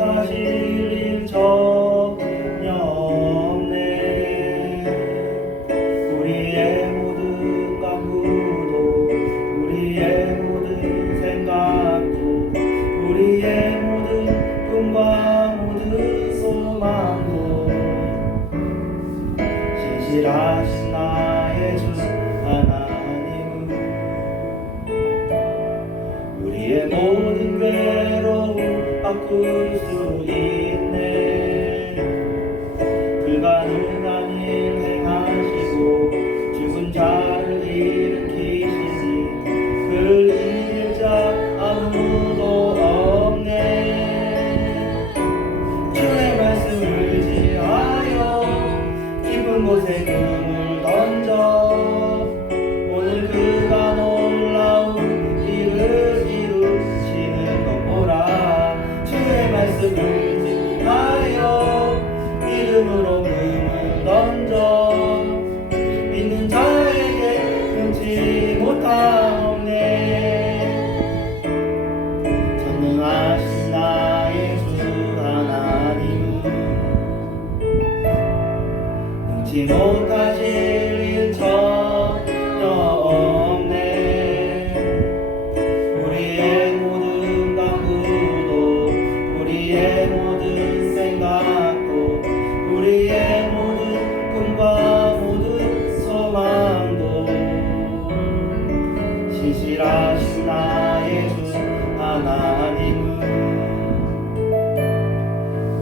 못하실 일 전혀 없네. 우리의 모든 간구도 우리의 모든 생각도 우리의 모든 꿈과 모든 소망도 신실하신 나의 주 하나님은 우리의 모든 괴로움 바꿀 수 있네. 불가능한 일 행하시고 죽은 자를 일으키시니 그를 이길 자 아무도 없네. 주의 말씀을 의지하여 깊은 곳에 금을 던져 오늘 그가 놀라운 일을 이루시는 것 보라. 주의 말씀을 의지하여 믿음으로 금을 던져 믿는 자에게 능치 못함 없네. 전능하신 나의 주 하나님은 능치 못하실 일 전혀 없네. 우리의 모든 간구도 우리의 모든 생각도 우리의 모든 꿈과 모든 소망도 신실하신 나의 주 하나님은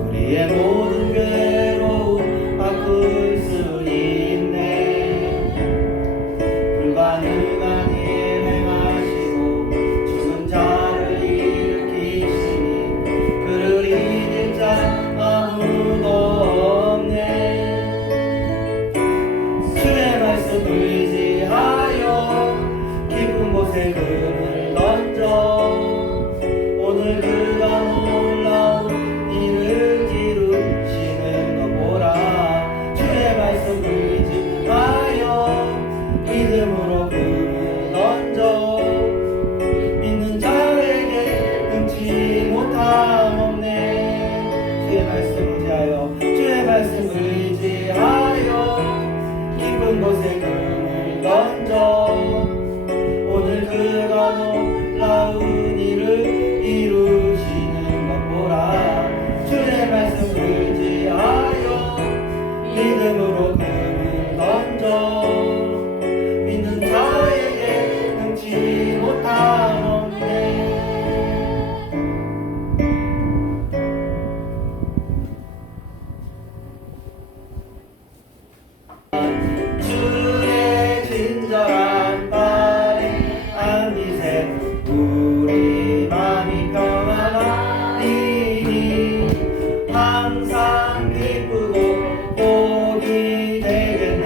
우리의 모든 괴로움 바꿀 수 있네. 불가능한 일 행하시고 죽은 자를 일으키시니 그를 이길 자 아무도 없네. 주의 말씀 의지하여 깊은 곳에 금을 던져 오늘 그가 놀라운 일을 이루시는 것 보라. 주의 말씀 의지하여 믿음으로 금을 던져 믿는 자에게 능치 못함 없네. 주의 말씀 의지하여 주의 말씀 의지하여 깊은 곳에 금을 던져 오늘 그가 놀라운 일을 이루시는 것 보라. 주의 말씀 의지하여 믿음으로 금을 던져 믿는 자에게 능치 못함 없네. 주의 친절한 발에 안기세 우리 마음이 평안하리니 항상 기쁘고 복이 되겠네.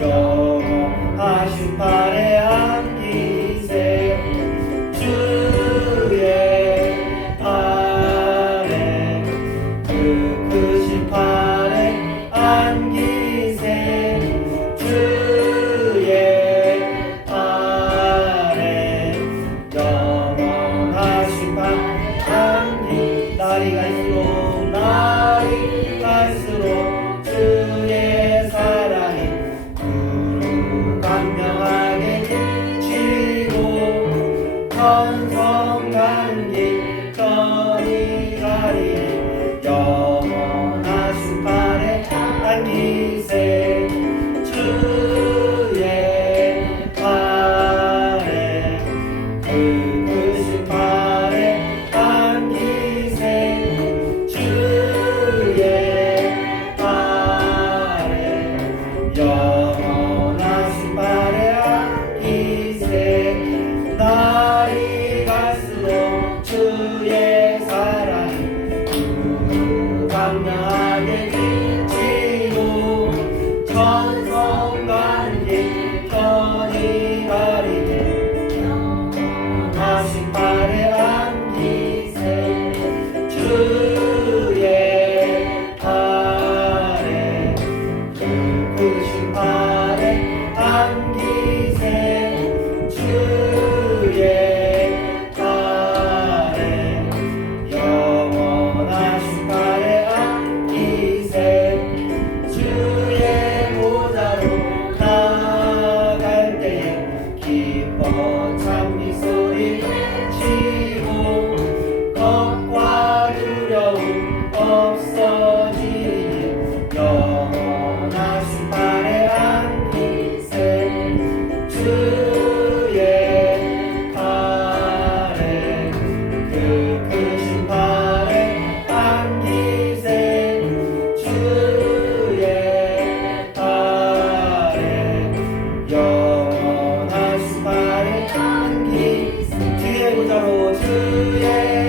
영원하신 팔에 안기세 주의 팔에 그 크신 팔에 안기세 주의 팔에 영원하신 팔 안기. 날이 갈수록 주의 사랑이 두루 간명하게 비치고 천성간기 천이 가리니 영원하신 팔에 안기세 주의 팔에 그 크신 팔에 안기세 주의 없어지니 영원하신 발에 안기세 주의 발에 그 크신 발에 안기세 주의 발에 영원하신 발에 안기세 주의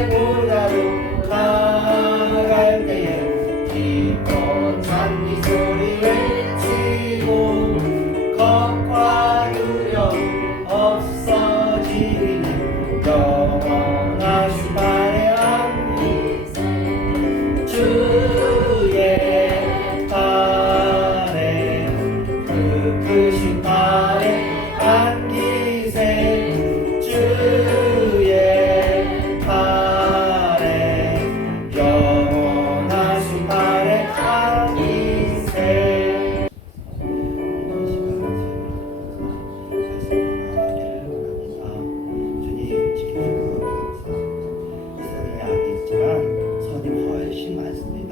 보좌로 나갈 때에 기쁜 찬미 소리 외치고 겁과 두려움 없어지니 영원하신 발에 안기세 주의 발에 그 크신 발에 안기세 주의 발에 영원하신 발에 안기세 주님 지켜주시고 이 세상에 악이 있지만 선이 훨씬 많습니다.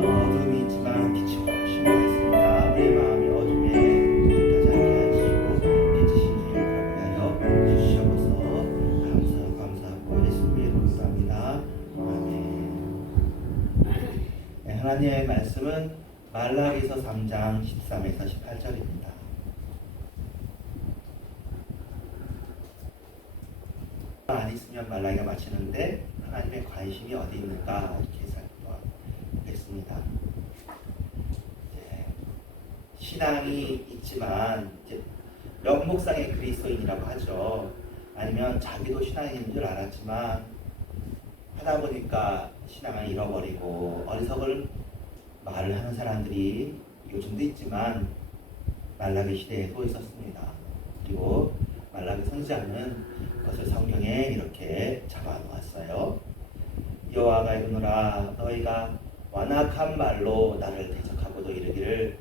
어둠이 있지만 빛이 훨씬 많습니다. 우리의 마음이 어둠에 가지 않게 하시고 빛이신 주님을 위하여 주시옵소서. 감사하고 예수님의 이름으로 기도합니다. 아멘. 네, 하나님의 말씀은 말라기서 3장 13에서 18절입니다. 안 있으면 말라기가 마치는데 하나님의 관심이 어디 있는가 이렇게 살펴보겠습니다. 신앙이 있지만 이제 명목상의 그리스도인이라고 하죠. 아니면 자기도 신앙인인 줄 알았지만 하다 보니까 신앙을 잃어버리고 어리석을 말을 하는 사람들이 요즘도 있지만 말라기 시대에도 있었습니다. 그리고 말라기 선지자는 그것을 성경에 이렇게 잡아놓았어요. 여호와가 이르노라 너희가 완악한 말로 나를 대적하고도 이르기를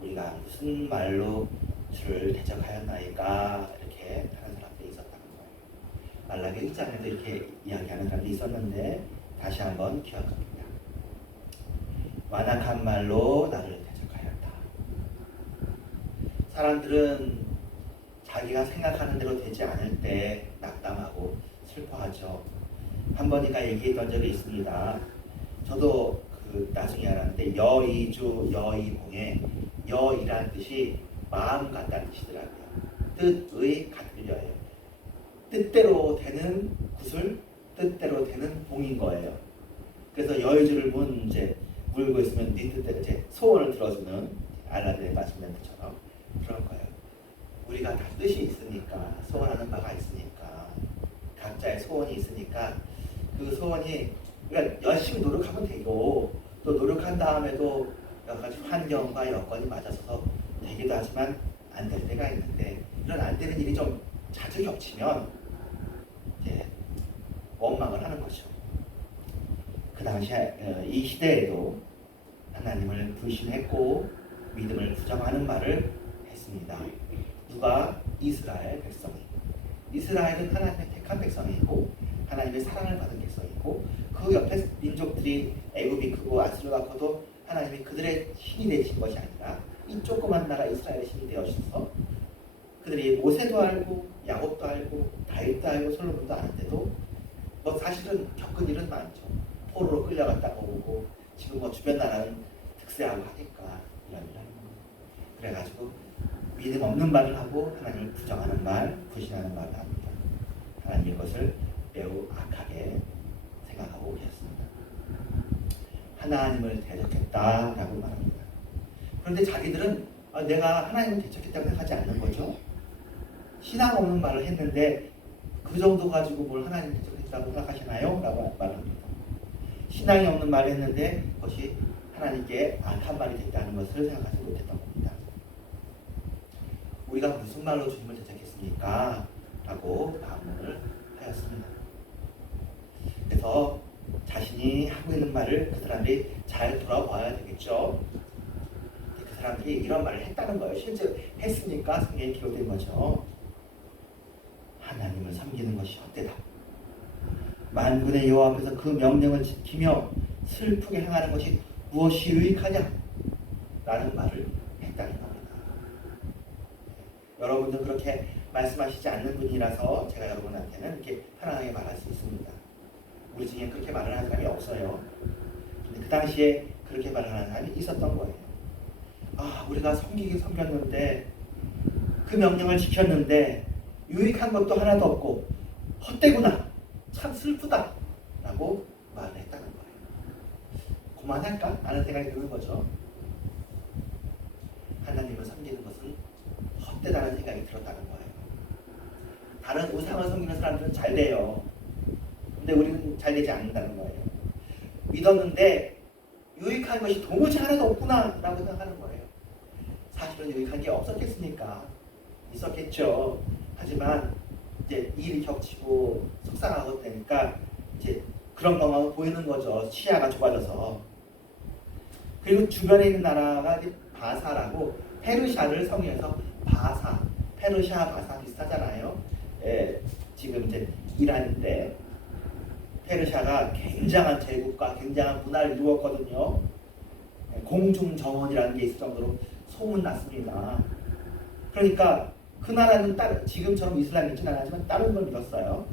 우리가 무슨 말로 주를 대적하였나이까 이렇게 하는 사람들이 있었다는 거예요. 말라기 1장에도 이렇게 이야기하는 사람들이 있었는데 다시 한번 기억합니다. 완악한 말로 나를 대적하였다. 사람들은 자기가 생각하는 대로 되지 않을 때 낙담하고 슬퍼하죠. 한 번이가 얘기했던 적이 있습니다. 저도 나중에 알았는데 여의주 여의봉에 여이란 뜻이 마음 같다는 뜻이더라고요. 뜻의 같으려예요. 뜻대로 되는 구슬, 뜻대로 되는 봉인 거예요. 그래서 여의주를 물고 있으면 네 뜻대로 이제 소원을 들어주는 알라딘의 마침 멘트처럼 그런 거예요. 우리가 다 뜻이 있으니까 소원하는 바가 있으니까 각자의 소원이 있으니까 그 소원이 그러니까 열심히 노력하면 되고 또 노력한 다음에도 여러 가지 환경과 여건이 맞아서 되기도 하지만 안 될 때가 있는데 이런 안 되는 일이 좀 자주 겹치면 이제 원망을 하는 거죠. 그 당시에 이 시대에도 하나님을 불신했고 믿음을 부정하는 말을 했습니다. 누가? 이스라엘 백성이. 이스라엘은 하나님의 택한 백성이고 하나님의 사랑을 받은 백성이고 그 옆에 민족들이 애굽이 크고 아수르가 커도 하나님이 그들의 신이 되신 것이 아니라 이 조그만 나라 이스라엘의 신이 되어주셔서 그들이 모세도 알고 야곱도 알고 다윗도 알고 솔로몬도 아는데도 사실은 겪은 일은 많죠. 포로로 끌려갔다가 오고 지금 주변 나라는 득세하고 하니까 이런 일을 하는 거예요. 그래가지고 믿음 없는 말을 하고 하나님을 부정하는 말, 불신하는 말을 합니다. 하나님 이것을 매우 악하게 생각하고 계셨습니다. 하나님을 대적했다라고 말합니다. 그런데 자기들은 내가 하나님을 대적했다고 생각하지 않는 거죠. 신앙 없는 말을 했는데 그 정도 가지고 뭘 하나님을 대적했다고 생각하시나요? 라고 말합니다. 신앙이 없는 말을 했는데 그것이 하나님께 악한 말이 됐다는 것을 생각하지 못했던 겁니다. 우리가 무슨 말로 주님을 대적했습니까? 라고 반문을 하였습니다. 그래서 자신이 하고 있는 말을 그 사람들이 잘 돌아봐야 되겠죠. 그 사람들이 이런 말을 했다는 거예요. 실제로 했으니까 성경에 기록된 거죠. 하나님을 섬기는 것이 헛되다. 만군의 여호와 앞에서 그 명령을 지키며 슬프게 행하는 것이 무엇이 유익하냐? 라는 말을 했다는 겁니다. 여러분도 그렇게 말씀하시지 않는 분이라서 제가 여러분한테는 이렇게 편안하게 말할 수 있습니다. 우리 중에 그렇게 말을 하는 사람이 없어요. 근데 그 당시에 그렇게 말하는 사람이 있었던 거예요. 아, 우리가 섬기긴 섬겼는데 그 명령을 지켰는데 유익한 것도 하나도 없고 헛되구나, 참 슬프다 라고 말을 했다는 거예요. 그만할까? 라는 생각이 드는 거죠. 하나님을 섬기는 것은 헛되다는 생각이 들었다는 거예요. 다른 우상을 섬기는 사람들은 잘 돼요. 근데 우리는 잘 되지 않는다는 거예요. 믿었는데 유익한 것이 도무지 하나도 없구나 라고 생각하는 거예요. 사실은 유익한 게 없었겠습니까? 있었겠죠. 하지만 이제 일이 겹치고 속상하고 되니까 이제 그런 것만 보이는 거죠. 시야가 좁아져서. 그리고 주변에 있는 나라가 바사라고 페르시아를 성의해서 바사, 페르시아 바사 비슷하잖아요. 예, 지금 이제 이란인데 페르시아가 굉장한 제국과 굉장한 문화를 이루었거든요. 예, 공중정원이라는 게 있을 정도로 소문났습니다. 그러니까 그 나라는 지금처럼 이슬람 믿지는 않았지만 다른 걸 믿었어요.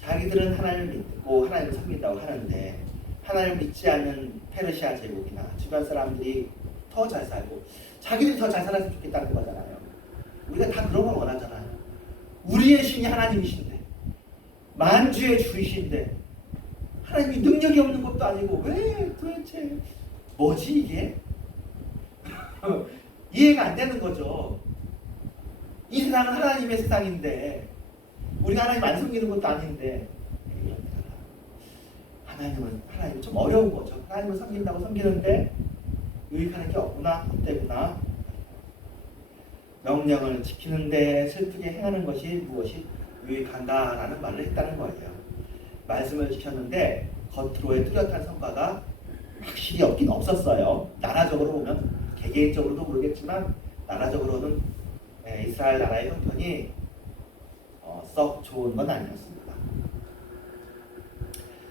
자기들은 하나님을 믿고 하나님을 섬긴다고 하는데 하나님을 믿지 않는 페르시아 제국이나 주변 사람들이 더 잘 살고 자기들이 더 잘 살았으면 좋겠다는 거잖아요. 우리가 다 그런 걸 원하잖아요. 우리의 신이 하나님이신데 만주의 주이신데 하나님이 능력이 없는 것도 아니고 왜 도대체 뭐지 이게? 이해가 안 되는 거죠. 이 세상은 하나님의 세상인데 우리가 하나님 안 섬기는 것도 아닌데 하나님은 좀 어려운 거죠. 하나님을 섬긴다고 섬기는데 유익하는 게 없구나, 헛되구나. 명령을 지키는데 슬프게 행하는 것이 무엇이 유익한가라는 말을 했다는 거예요. 말씀을 지켰는데 겉으로의 뚜렷한 성과가 확실히 없긴 없었어요. 나라적으로 보면 개개인적으로도 모르겠지만 나라적으로는 이스라엘 나라의 형편이 썩 좋은 건 아니었습니다.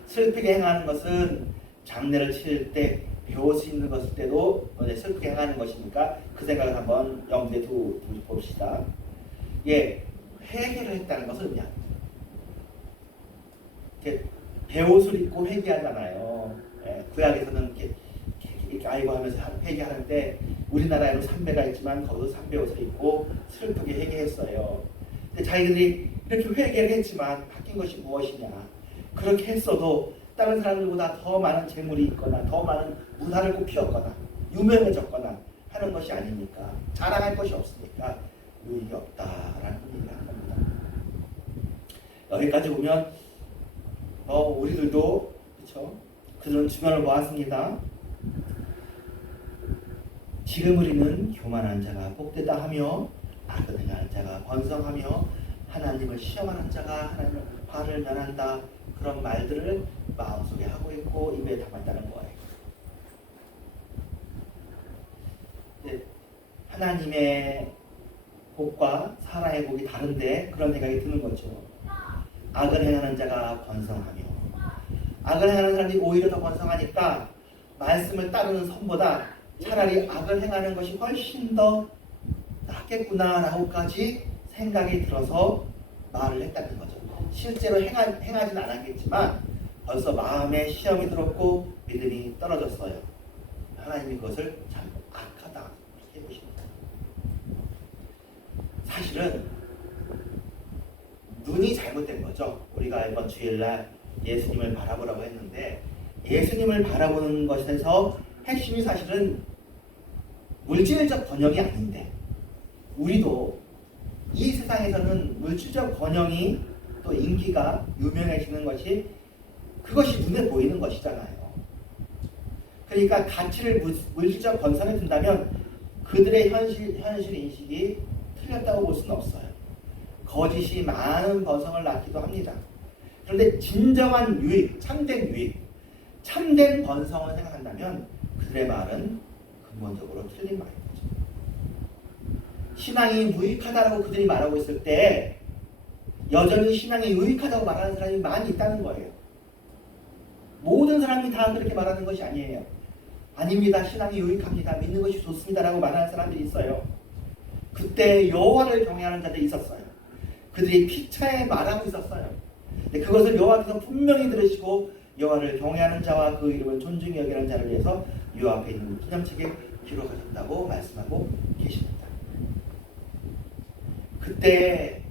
슬프게 행하는 것은 장례를 치를 때 배울 수 있는 것일 때도 슬프게 행하는 것이니까 그 생각을 한번 염두에 두고 봅시다. 예, 회개를 했다는 것은 그냥 배옷을 입고 회개하잖아요. 예, 구약에서는 이렇게 아이고 하면서 회개하는데 우리나라에는 삼배가 있지만 거기도 삼배옷을 입고 슬프게 회개했어요. 근데 자기들이 이렇게 회개를 했지만 바뀐 것이 무엇이냐? 그렇게 했어도 다른 사람들보다 더 많은 재물이 있거나 더 많은 문화를 꽃피웠거나 유명해졌거나 하는 것이 아니니까 자랑할 것이 없으니까 유익이 없다라는 얘기를 하는 겁니다. 여기까지 보면 우리들도 그렇죠? 그런 주변을 보았습니다. 지금 우리는 교만한 자가 복되다 하며 악을 행하는 자가 번성하며 하나님을 시험하는 자가 하나님의 화를 면한다. 그런 말들을 마음속에 하고 있고 입에 담았다는 거예요. 하나님의 복과 사람의 복이 다른데 그런 생각이 드는 거죠. 악을 행하는 자가 번성하며 악을 행하는 사람들이 오히려 더 번성하니까 말씀을 따르는 선보다 차라리 악을 행하는 것이 훨씬 더 낫겠구나라고까지 생각이 들어서 말을 했다는 거죠. 실제로 행하진 않았겠지만 벌써 마음에 시험이 들었고 믿음이 떨어졌어요. 하나님이 그것을 참 악하다 이렇게 보십니다. 사실은 눈이 잘못된 거죠. 우리가 이번 주일날 예수님을 바라보라고 했는데 예수님을 바라보는 것에서 핵심이 사실은 물질적 번영이 아닌데 우리도 이 세상에서는 물질적 번영이 또 인기가 유명해지는 것이 그것이 눈에 보이는 것이잖아요. 그러니까 가치를 물질적 번성에 둔다면 그들의 현실 인식이 틀렸다고 볼 수는 없어요. 거짓이 많은 번성을 낳기도 합니다. 그런데 진정한 유익, 참된 유익, 참된 번성을 생각한다면 그들의 말은 근본적으로 틀린 말인 거죠. 신앙이 무익하다고 그들이 말하고 있을 때 여전히 신앙이 유익하다고 말하는 사람이 많이 있다는 거예요. 모든 사람이 다 그렇게 말하는 것이 아니에요. 아닙니다. 신앙이 유익합니다. 믿는 것이 좋습니다라고 말하는 사람들이 있어요. 그때 여호와를 경외하는 자들이 있었어요. 그들이 피차에 말하고 있었어요. 근데 그것을 여호와께서 분명히 들으시고 여호와를 경외하는 자와 그 이름을 존중히 여기는 자를 위해서 요 앞에 있는 기념책에 기록하셨다고 말씀하고 계십니다. 그때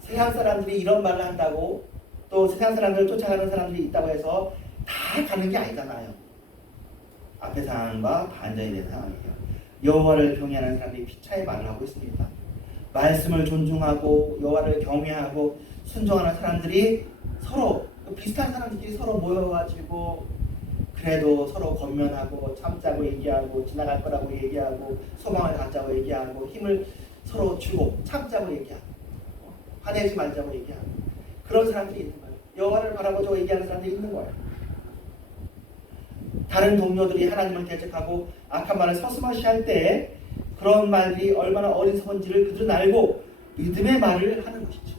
세상 사람들이 이런 말을 한다고 또 세상 사람들을 쫓아가는 사람들이 있다고 해서 다 가는 게 아니잖아요. 앞의 상황과 반전이 되는 상황이에요. 여호와를 경외하는 사람들이 피차에 말을 하고 있습니다. 말씀을 존중하고 여호와를 경외하고 순종하는 사람들이 서로 비슷한 사람들끼리 서로 모여가지고 그래도 서로 권면하고 참자고 얘기하고 지나갈 거라고 얘기하고 소망을 갖자고 얘기하고 힘을 서로 주고 참자고 얘기하고 화내지 말자고 얘기하고 그런 사람들이 있는 거예요. 여호와를 바라보자고 얘기하는 사람들이 있는 거예요. 다른 동료들이 하나님을 대적하고 악한 말을 서슴없이 할 때 그런 말들이 얼마나 어리석은지를 그들은 알고 믿음의 말을 하는 것이죠.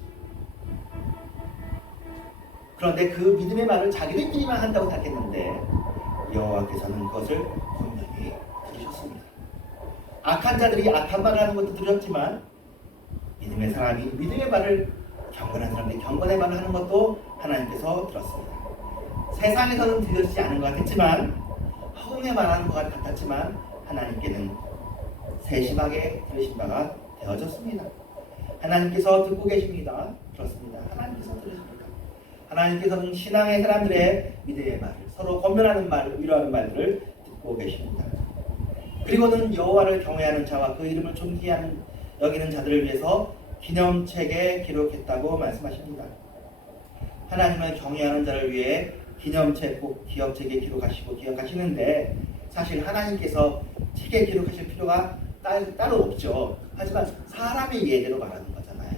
그런데 그 믿음의 말을 자기들끼리만 한다고 생각했는데 여호와께서는 그것을 분명히 들으셨습니다. 악한 자들이 악한 말을 하는 것도 들으셨지만 믿음의 사람이 믿음의 말을 경건한 사람들이 경건의 말을 하는 것도 하나님께서 들었습니다. 세상에서는 들려지지 않은 것 같았지만 허공에 말하는 것 같았지만 하나님께는 세심하게 들으신 바가 되어졌습니다. 하나님께서 듣고 계십니다. 그렇습니다. 하나님께서 들으십니다. 하나님께서는 신앙의 사람들의 믿음의 말을 서로 권면하는 말, 위로하는 말들을 듣고 계십니다. 그리고는 여호와를 경외하는 자와 그 이름을 존귀히 여기는 자들을 위해서 기념책에 기록했다고 말씀하십니다. 하나님을 경외하는 자를 위해 기념책, 꼭 기억책에 기록하시고 기억하시는데 사실 하나님께서 책에 기록하실 필요가 따로 없죠. 하지만 사람의 예대로 말하는 거잖아요.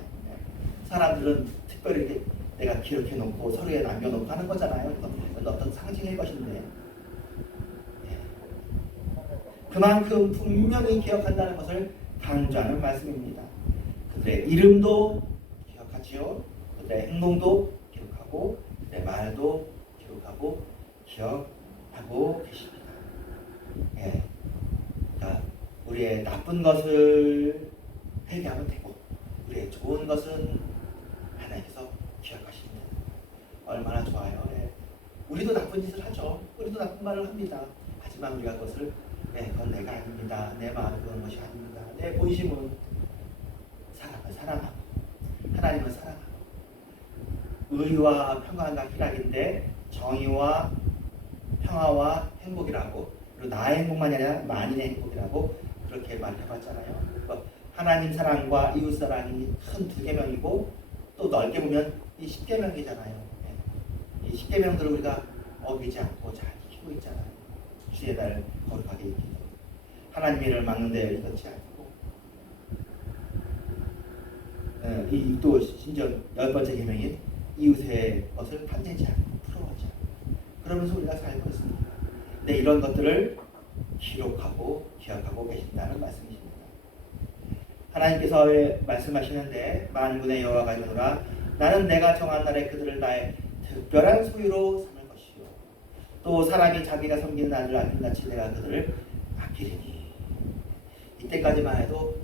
사람들은 특별히 이렇게 내가 기록해놓고 서류에 남겨놓고 하는 거잖아요. 그래서 어떤 상징일 것인데 그만큼 분명히 기억한다는 것을 강조하는 말씀입니다. 그들의 이름도 기억하지요. 그들의 행동도 기록하고 그들의 말도 기록하고 기억하고 계십니다. 그러니까 우리의 나쁜 것을 회개하면 되고 우리의 좋은 것은 하나님께서 기억하십니다. 얼마나 좋아요. 우리도 나쁜 짓을 하죠. 우리도 나쁜 말을 합니다. 하지만 우리가 그것을 그건 내가 아닙니다. 내 마음이 그런 것이 아닙니다. 내 본심은 사람을 사랑하고 하나님을 사랑하고 의와 평화가 희락인데 정의와 평화와 행복이라고 그리고 나의 행복만이 아니라 만인의 행복이라고 그렇게 말해봤잖아요. 하나님 사랑과 이웃 사랑이 큰 두 계명이고 또 넓게 보면 이 10계명이잖아요. 이 10계명들을 우리가 어기지 않고 잘 지키고 있잖아요. 주의 날 거룩하게 지키고 하나님의 일을 막는 데 이렇지 않고 또 심지어 10번째 계명인 이웃의 것을 탐내지 않고 부러워하지 않고 그러면서 우리가 살고 있습니다. 근데 이런 것들을 기록하고 기억하고 계신다는 말씀이십니다. 하나님께서 말씀하시는데 만군의 여호와가 이르노라 나는 내가 정한 날에 그들을 나의 특별한 소유로 삼을 것이요 또 사람이 자기가 섬기는 아들을 아낌같이 내가 그들을 아끼리니. 이때까지만 해도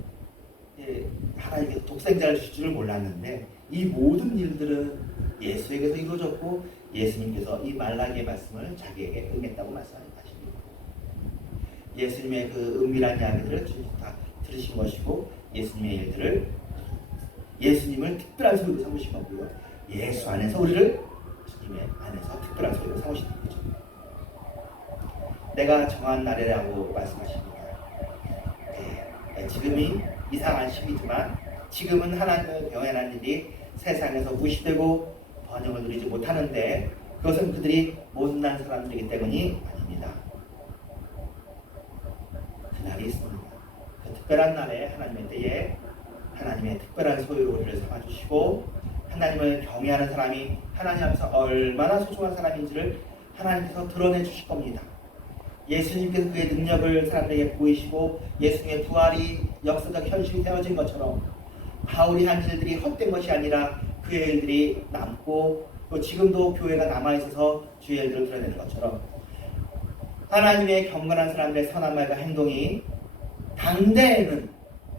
하나님께서 독생자를 주실 줄 몰랐는데 이 모든 일들은 예수에게서 이루어졌고 예수님께서 이 말라기의 말씀을 자기에게 응했다고 말씀하십니다. 예수님의 그 은밀한 이야기들을 다 들으신 것이고 예수님의 일들을 예수님을 특별한 소유로 삼으신 거고요. 예수 안에서 우리를 주님의 안에서 특별한 소유로 삼으신 거죠. 내가 정한 날이라고 말씀하십니다. 지금이 이상한 시기지만 지금은 하나님을 경외하는 일이 세상에서 무시되고 번영을 누리지 못하는데 그것은 그들이 못난 사람들이기 때문이 아닙니다. 그날이 있습니다. 그 특별한 날에 하나님의 때에 하나님의 특별한 소유로 우리를 삼아주시고 하나님을 경외하는 사람이 하나님 앞에서 얼마나 소중한 사람인지를 하나님께서 드러내 주실 겁니다. 예수님께서 그의 능력을 사람들에게 보이시고 예수님의 부활이 역사적 현실이 되어진 것처럼 바울이 한 일들이 헛된 것이 아니라 그의 일들이 남고 또 지금도 교회가 남아있어서 주의 일들을 드러내는 것처럼 하나님의 경건한 사람들의 선한 말과 행동이 당대에는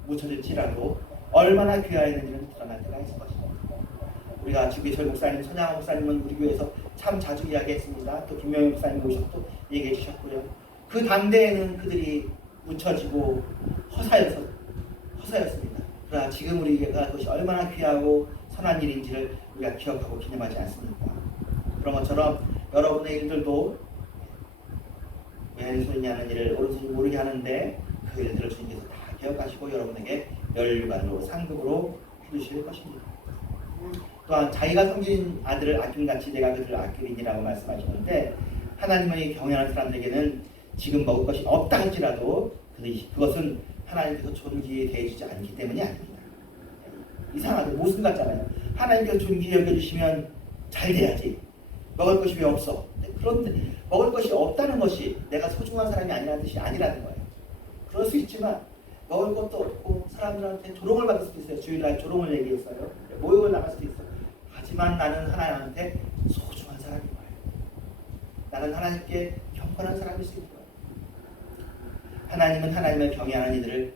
묻혀질지라도 얼마나 귀하였는지는 드러날 때가 있을 것입니다. 우리가 주기철 목사님, 손양호 목사님은 우리 교회에서 참 자주 이야기했습니다. 또 김명희 목사님이 오셔서 얘기해 주셨고요. 그 당대에는 그들이 묻혀지고 허사였습니다. 그러나 지금 우리가 그것이 얼마나 귀하고 선한 일인지를 우리가 기억하고 기념하지 않습니까? 그런 것처럼 여러분의 일들도 왼손이 하는 일을 오른손이 모르게 하는데 그 일들을 주님께서 다 기억하시고 여러분에게 면류관으로 상급으로 해주실 것입니다. 또한 자기가 섬긴 아들을 아낌같이 내가 그들을 아끼리니라고 말씀하시는데 하나님의 경외하는 사람들에게는 지금 먹을 것이 없다 할지라도 그것은 하나님께서 존귀에 대해주지 않기 때문이 아닙니다. 이상하게 모순 같잖아요. 하나님께서 존귀에 여겨주시면 잘 돼야지. 먹을 것이 왜 없어? 그런데 먹을 것이 없다는 것이 내가 소중한 사람이 아니라는 뜻이 아니라는 거예요. 그럴 수 있지만 먹을 것도 없고 사람들한테 조롱을 받을 수도 있어요. 주일날 조롱을 얘기했어요. 모욕을 나갈 수도 있어요. 하지만 나는 하나님한테 소중한 사람인 거예요. 나는 하나님께 경건한 사람일 수 있는 거예요. 하나님은 하나님을 경외하는 이들을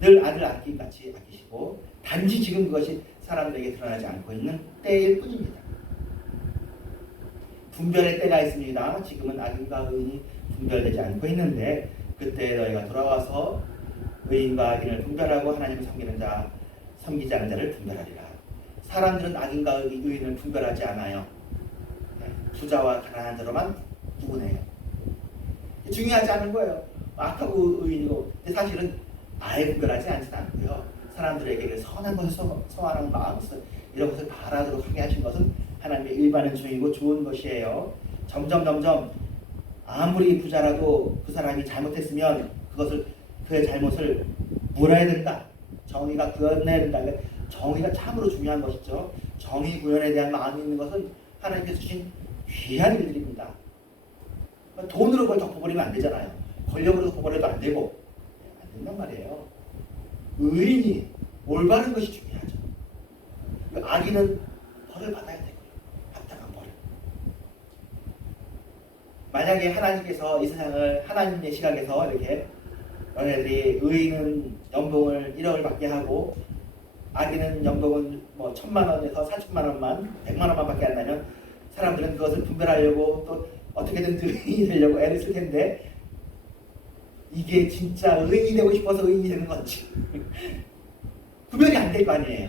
늘 아들 아끼같이 아끼시고 단지 지금 그것이 사람들에게 드러나지 않고 있는 때일 뿐입니다. 분별의 때가 있습니다. 지금은 악인과 의인이 분별되지 않고 있는데 그때 너희가 돌아와서 의인과 악인을 분별하고 하나님을 섬기지 않는 자를 분별하리라. 사람들은 악인과 의인을 분별하지 않아요. 부자와 가난한 자로만 구분해요. 중요하지 않은 거예요. 악하고 의인이고. 근데 사실은 아예 분별하지 않지는 않고요. 사람들에게 선한 것을 선한 마음, 이런 것을 바라도록 하게 하신 것은 하나님의 일반은 중이고 좋은 것이에요. 점점 아무리 부자라도 그 사람이 잘못했으면 그의 잘못을 물어야 된다. 정의가 구현해야 된다. 정의가 참으로 중요한 것이죠. 정의 구현에 대한 마음이 있는 것은 하나님께서 주신 귀한 일들입니다. 돈으로 그걸 덮어버리면 안 되잖아요. 권력으로 덮어버려도 안 되고 안 된단 말이에요. 의인이 올바른 것이 중요하죠. 악인은 벌을 받아야 되고요. 합당한 벌을. 만약에 하나님께서 이 세상을 하나님의 시각에서 이렇게 너네들이 의인은 연봉을 1억을 받게 하고 악인은 연봉은 뭐 1,000만 원에서 4천만 원만 100만 원만 받게 한다면 사람들은 그것을 분별하려고 또 어떻게든 의인이 되려고 애를 쓸 텐데 이게 진짜 의인이 되고 싶어서 의인이 되는 건지 구별이 안 될 거 아니에요.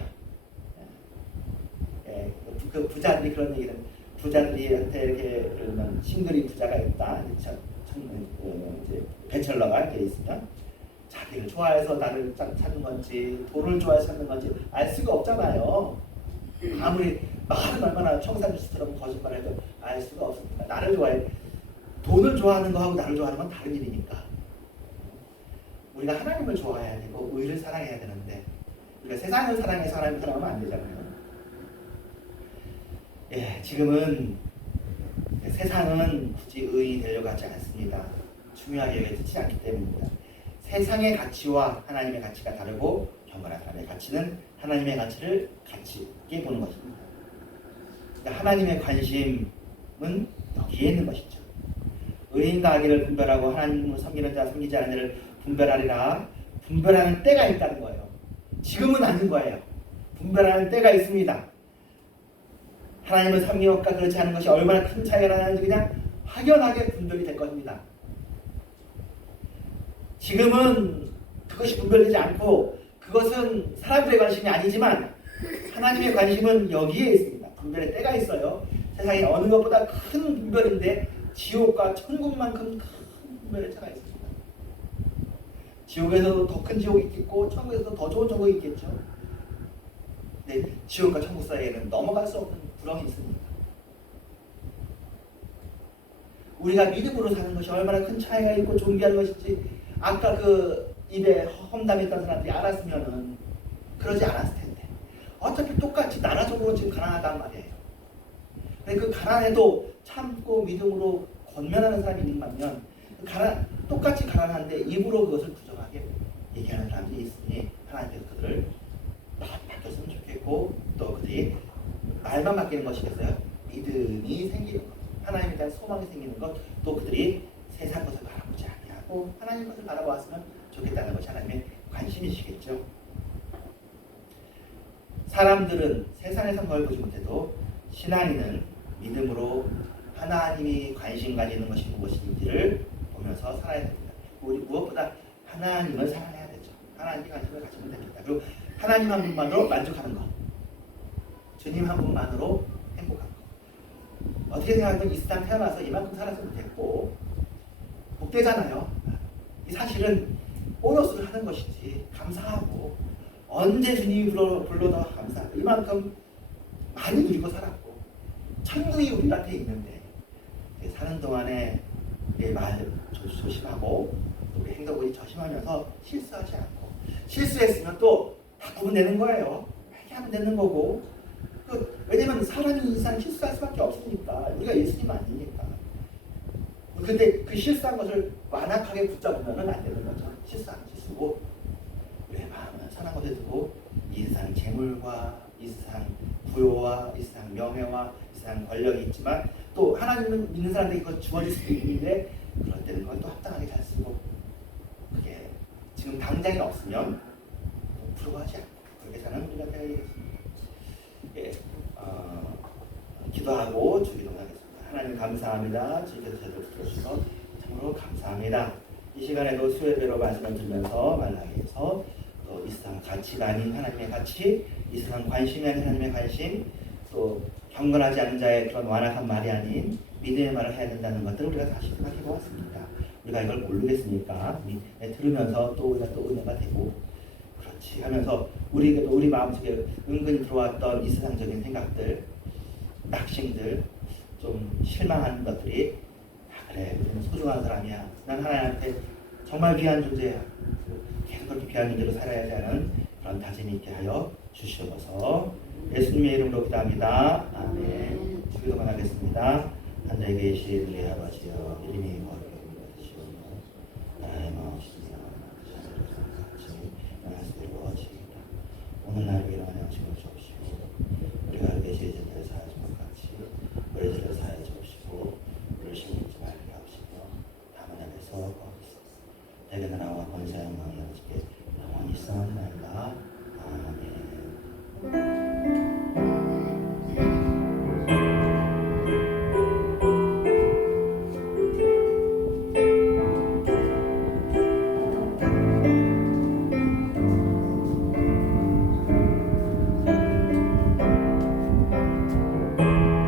그 부자들이 그런 얘기는 부자들이한테 이렇게 그러면 싱글이 부자가 있다. 이제 배철러가 이렇게 있으면 자기를 좋아해서 나를 찾는 건지 돈을 좋아해서 찾는 건지 알 수가 없잖아요. 아무리 말은 얼마나 청산주스처럼 거짓말해도 알 수가 없습니다. 나를 좋아해. 돈을 좋아하는 거하고 나를 좋아하는 건 다른 일이니까. 우리가 하나님을 좋아해야 되고 의를 사랑해야 되는데 우리가 세상을 사랑해서 하나님을 사랑하면 안 되잖아요. 지금은 세상은 굳이 의인이 되려고 하지 않습니다. 중요하게 여기지 않기 때문입니다. 세상의 가치와 하나님의 가치가 다르고 경건한 사람의 가치는 하나님의 가치를 가치 있게 보는 것입니다. 그러니까 하나님의 관심은 여기에 있는 것이죠. 의인과 악인을 분별하고 하나님을 섬기는 자, 섬기지 않는 자를 분별하리라. 분별하는 때가 있다는 거예요. 지금은 아닌 거예요. 분별하는 때가 있습니다. 하나님을 섬기는 것과 그렇지 않은 것이 얼마나 큰 차이가 나는지 그냥 확연하게 분별이 될 것입니다. 지금은 그것이 분별되지 않고 그것은 사람들의 관심이 아니지만 하나님의 관심은 여기에 있습니다. 분별의 때가 있어요. 세상에 어느 것보다 큰 분별인데 지옥과 천국만큼 큰 분별의 차가 있습니다. 지옥에서도 더 큰 지옥이 있겠고 천국에서도 더 좋은 천국이 있겠죠. 근데 지옥과 천국 사이에는 넘어갈 수 없는 구렁이 있습니다. 우리가 믿음으로 사는 것이 얼마나 큰 차이가 있고 존귀한 것인지 아까 그 입에 험담했던 사람들이 알았으면은 그러지 않았을 텐데 어차피 똑같이 나라적으로 지금 가난하단 말이에요. 근데 그 가난해도 참고 믿음으로 권면하는 사람이 있는 반면 똑같이 가난한데 입으로 그것을 부정하게 얘기하는 사람들이 있으니 하나님께서 그들을 바뀌었으면 좋겠고 또 그들이 말만 바뀌는 것이겠어요? 믿음이 생기는 것, 하나님에 대한 소망이 생기는 것, 또 그들이 세상 것을 바라보지 아니하고 하나님 것을 바라보았으면 좋겠다는 것이 하나님의 관심이시겠죠. 사람들은 세상에서 뭘 보지 못해도 신앙인은 믿음으로 하나님이 관심 가지는 것이 무엇인지를 보면서 살아야 됩니다. 우리 무엇보다 하나님을 사랑해야 되죠. 하나님께 관심을 가지면 됩니다. 그리고 하나님 한 분만으로 만족하는 것, 주님 한 분만으로 행복한 것. 어떻게 생각하면 이 세상 태어나서 이만큼 살아서 못했고 복되잖아요. 이 사실은 보너스를 하는 것이지, 감사하고 언제 주님이 불러도 감사하고 이만큼 많이 누리고 살았고 천국이 우리한테 있는데 사는 동안에 내 말 조심하고 우리 행동을 조심하면서 실수하지 않고, 실수했으면 또 바꾸면 되는 거예요. 회개하면 되는 거고. 왜냐면 사람이 인생 실수할 수밖에 없으니까. 우리가 예수님 아니니까. 근데 그 실수한 것을 완악하게 붙잡으면 안 되는 거죠. 실수하면 실수고, 우리의 마음은 선한 것을 두고 이 세상 재물과 이 세상 부요와 이 세상 명예와 이 세상 권력이 있지만 또 하나님을 믿는 사람들이 이거 주어질 수도 있는데, 그럴 때는 그걸 또 합당하게 잘 쓰고, 그게 지금 당장이 없으면 부러워하지 않고 그렇게 사는 우리가 되어야겠습니다. 예, 기도하고 주기도하겠습니다. 하나님 감사합니다. 주께서 저를 들어주셔서 참으로 감사합니다. 이 시간에도 수요일대로 말씀을 들면서 말라기에서 또 이 세상 가치가 아닌 하나님의 가치, 이 세상 관심이 아닌 하나님의 관심, 또 경건하지 않은 자의 그런 완악한 말이 아닌 믿음의 말을 해야 된다는 것들을 우리가 다시 생각해 보았습니다. 우리가 이걸 모르겠으니까 들으면서 또 우리가 또 은혜가 되고 그렇지 하면서 우리 마음속에 은근히 들어왔던 이 세상적인 생각들, 낙심들, 좀 실망하는 것들이 그래, 우리는 소중한 사람이야, 난 하나님한테 정말 귀한 존재야, 계속 그렇게 귀한 존재로 살아야지 하는 그런 다짐이 있게 하여 주시옵소서. 예수님의 이름으로 기도합니다. 아멘. 주기도만 하겠습니다. 하늘에 계신 우리 아버지여, 이름이 거룩히